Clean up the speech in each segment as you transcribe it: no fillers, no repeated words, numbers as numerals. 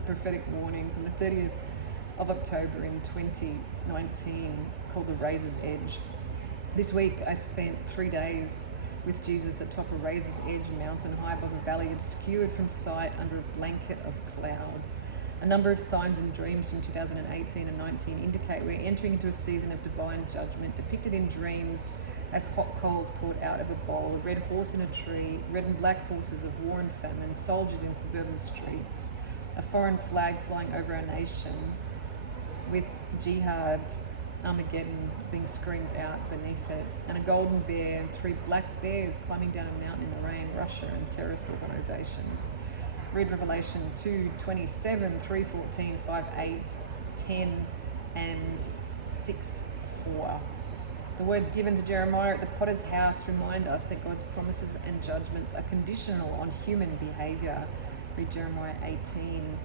a prophetic warning from the 30th of October in 2019 called The Razor's Edge. This week I spent 3 days with Jesus atop a Razor's Edge mountain high above a valley obscured from sight under a blanket of cloud. A number of signs and dreams from 2018 and 19 indicate we're entering into a season of divine judgment, depicted in dreams as hot coals poured out of a bowl, a red horse in a tree, red and black horses of war and famine, soldiers in suburban streets, a foreign flag flying over our nation, with jihad, Armageddon being screamed out beneath it, and a golden bear and 3 black bears climbing down a mountain in the rain, Russia and terrorist organizations. Read Revelation 2:27, 3:14, 5:8, 10, and 6:4. The words given to Jeremiah at the potter's house remind us that God's promises and judgments are conditional on human behavior. Read Jeremiah 18.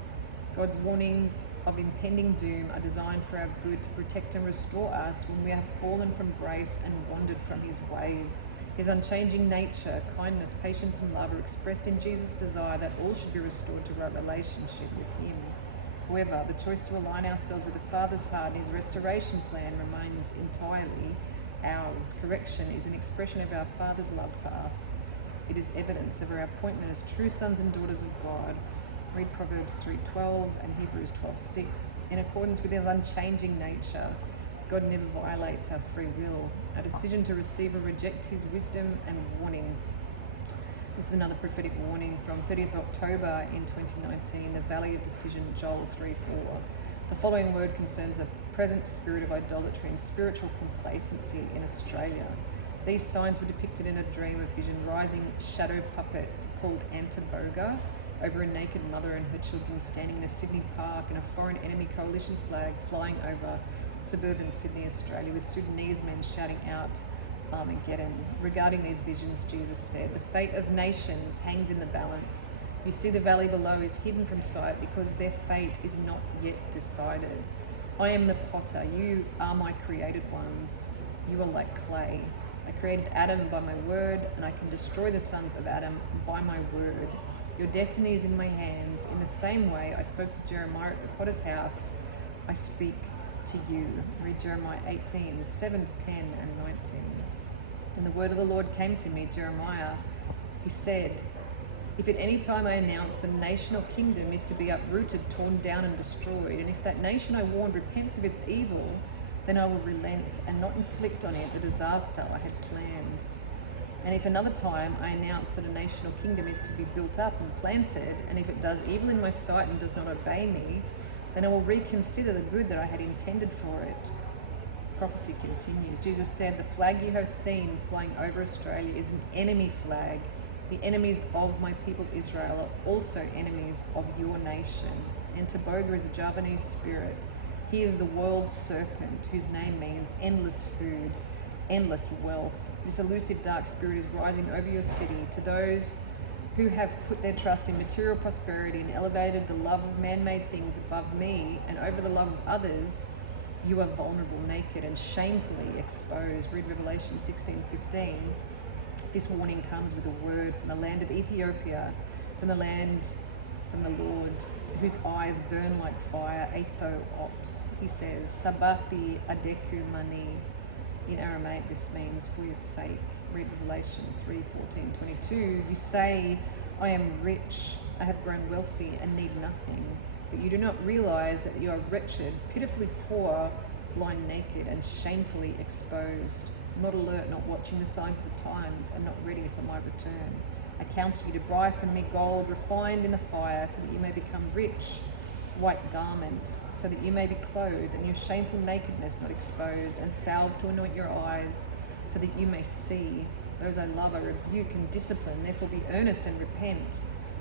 God's warnings of impending doom are designed for our good, to protect and restore us when we have fallen from grace and wandered from his ways. His unchanging nature, kindness, patience, and love are expressed in Jesus' desire that all should be restored to right relationship with him. However, the choice to align ourselves with the Father's heart and his restoration plan remains entirely ours. Correction is an expression of our Father's love for us. It is evidence of our appointment as true sons and daughters of God. Read Proverbs 3:12 and Hebrews 12:6. In accordance with his unchanging nature, God never violates our free will. Our decision to receive or reject his wisdom and warning. This is another prophetic warning from 30th October in 2019, the Valley of Decision, Joel 3:4. The following word concerns a present spirit of idolatry and spiritual complacency in Australia. These signs were depicted in a dream of vision, rising shadow puppet called Antiboga over a naked mother and her children standing in a Sydney park, and a foreign enemy coalition flag flying over suburban Sydney, Australia, with Sudanese men shouting out Armageddon. Regarding these visions, Jesus said, "The fate of nations hangs in the balance. You see the valley below is hidden from sight because their fate is not yet decided. I am the potter, you are my created ones. You are like clay. I created Adam by my word, and I can destroy the sons of Adam by my word. Your destiny is in my hands. In the same way I spoke to Jeremiah at the potter's house, I speak to you." Read Jeremiah 18, 7-10 and 19. And the word of the Lord came to me, Jeremiah. He said, "If at any time I announce that a nation or kingdom is to be uprooted, torn down and destroyed, and if that nation I warned repents of its evil, then I will relent and not inflict on it the disaster I had planned. And if another time I announce that a nation or kingdom is to be built up and planted, and if it does evil in my sight and does not obey me, then I will reconsider the good that I had intended for it." Prophecy continues. Jesus said, "The flag you have seen flying over Australia is an enemy flag. The enemies of my people Israel are also enemies of your nation." And Toboga is a Javanese spirit. He is the world serpent, whose name means endless food, endless wealth. This elusive dark spirit is rising over your city. To those who have put their trust in material prosperity and elevated the love of man-made things above me and over the love of others, you are vulnerable, naked, and shamefully exposed. Read Revelation 16:15. This warning comes with a word from the land of Ethiopia, from the Lord, whose eyes burn like fire, Aithiops. He says, "Sabbathi, Adeku mani." In Aramaic, this means "for your sake." Read Revelation 3:14-22. You say, "I am rich, I have grown wealthy and need nothing," but you do not realize that you are wretched, pitifully poor, blind, naked, and shamefully exposed. Not alert, not watching the signs of the times, and not ready for my return. I counsel you to buy from me gold refined in the fire, so that you may become rich, white garments, so that you may be clothed, and your shameful nakedness not exposed, and salve to anoint your eyes, so that you may see. Those I love I rebuke and discipline, therefore be earnest and repent.